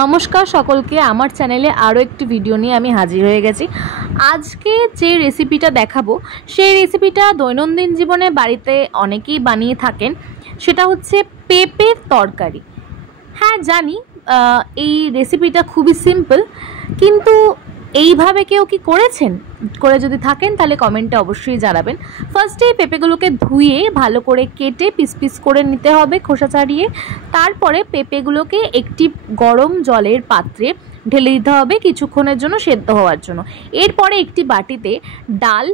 নমস্কার সকলকে, আমার চ্যানেলে আরও একটি ভিডিও নিয়ে আমি হাজির হয়ে গেছি। আজকে যে রেসিপিটা দেখাবো সেই রেসিপিটা দৈনন্দিন জীবনে বাড়িতে অনেকেই বানিয়ে থাকেন। সেটা হচ্ছে পেঁপের তরকারি। হ্যাঁ জানি, এই রেসিপিটা খুবই সিম্পল, কিন্তু এইভাবে কেউ কি করেছেন? করে যদি থাকেন তাহলে কমেন্টে অবশ্যই জানাবেন। ফার্স্টে পেঁপেগুলোকে ধুয়ে ভালো করে কেটে পিস পিস করে নিতে হবে খোসা ছাড়িয়ে। তারপরে পেঁপেগুলোকে একটি গরম জলের পাত্রে ঢেলে দিতে হবে কিছুক্ষণের জন্য সেদ্ধ হওয়ার জন্য। এরপরে একটি বাটিতে ডাল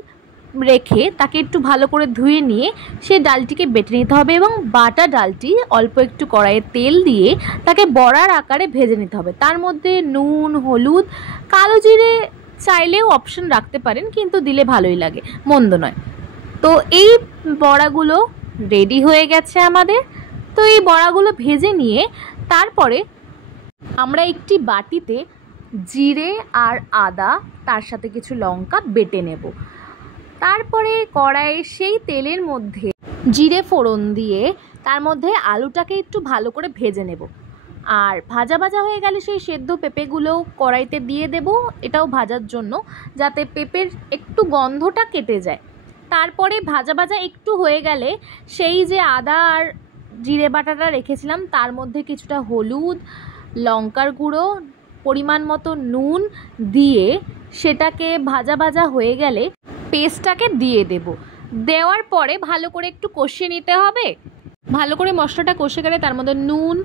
রেখে তাকে একটু ভালো করে ধুয়ে নিয়ে সেই ডালটিকে বেটে নিতে হবে এবং বাটা ডালটি অল্প একটু কড়াইয়ে তেল দিয়ে তাকে বড়ার আকারে ভেজে নিতে হবে। তার মধ্যে নুন, হলুদ, কালো জিরে চাইলেও অপশন রাখতে পারেন, কিন্তু দিলে ভালোই লাগে, মন্দ নয়। তো এই বড়াগুলো রেডি হয়ে গেছে আমাদের। তো এই বড়াগুলো ভেজে নিয়ে তারপরে আমরা একটি বাটিতে জিরে আর আদা, তার সাথে কিছু লঙ্কা বেটে নেব। তারপরে কড়াইয়ে সেই তেলের মধ্যে জিরে ফোড়ন দিয়ে তার মধ্যে আলুটাকে একটু ভালো করে ভেজে নেব। আর ভাজা ভাজা হয়ে গেলে সেই সেদ্ধ পেঁপেগুলো কড়াইতে দিয়ে দেব, এটাও ভাজার জন্য, যাতে পেঁপের একটু গন্ধটা কেটে যায়। তারপরে ভাজা ভাজা একটু হয়ে গেলে সেই যে আদা আর জিরে বাটাটা রেখেছিলাম তার মধ্যে কিছুটা হলুদ, লঙ্কার গুঁড়ো, পরিমাণ মতো নুন দিয়ে সেটাকে ভাজা ভাজা হয়ে গেলে পেস্টটাকে দিয়ে দেব। দেওয়ার পরে ভালো করে একটু কষিয়ে নিতে হবে। ভালো করে মশলাটা কষে গেলে তার মধ্যে নুন,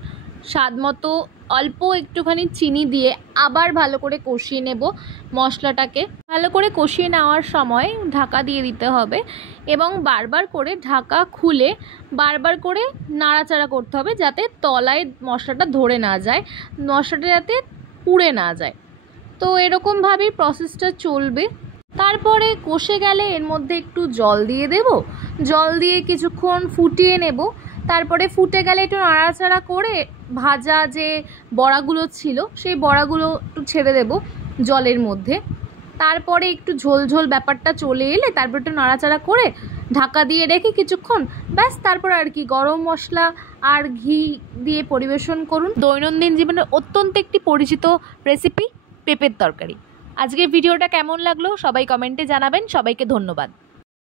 স্বাদ মতো অল্প একটুখানি চিনি দিয়ে আবার ভালো করে কষিয়ে নেব মশলাটাকে। ভালো করে কষিয়ে নেওয়ার সময় ঢাকা দিয়ে দিতে হবে এবং বারবার করে ঢাকা খুলে বারবার করে নাড়াচাড়া করতে হবে, যাতে তলায় মশলাটা ধরে না যায়, মশলাটা যাতে পুড়ে না যায়। তো এরকমভাবেই প্রসেসটা চলবে। তারপরে কষে গেলে এর মধ্যে একটু জল দিয়ে দেব, জল দিয়ে কিছুক্ষণ ফুটিয়ে নেব। তারপরে ফুটে গেলে একটু নাড়াচাড়া করে ভাজা যে বড়াগুলো ছিল সেই বড়াগুলো একটু ছেড়ে দেব জলের মধ্যে। তারপরে একটু ঝোল ঝোল ব্যাপারটা চলে এলে তারপর একটু নাড়াচাড়া করে ঢাকা দিয়ে রেখে কিছুক্ষণ, ব্যাস তারপর আর কি গরম মশলা আর ঘি দিয়ে পরিবেশন করুন। দৈনন্দিন জীবনের অত্যন্ত একটি পরিচিত রেসিপি পেঁপের তরকারি। আজকের ভিডিওটা কেমন লাগলো সবাই কমেন্টে জানাবেন। সবাইকে ধন্যবাদ।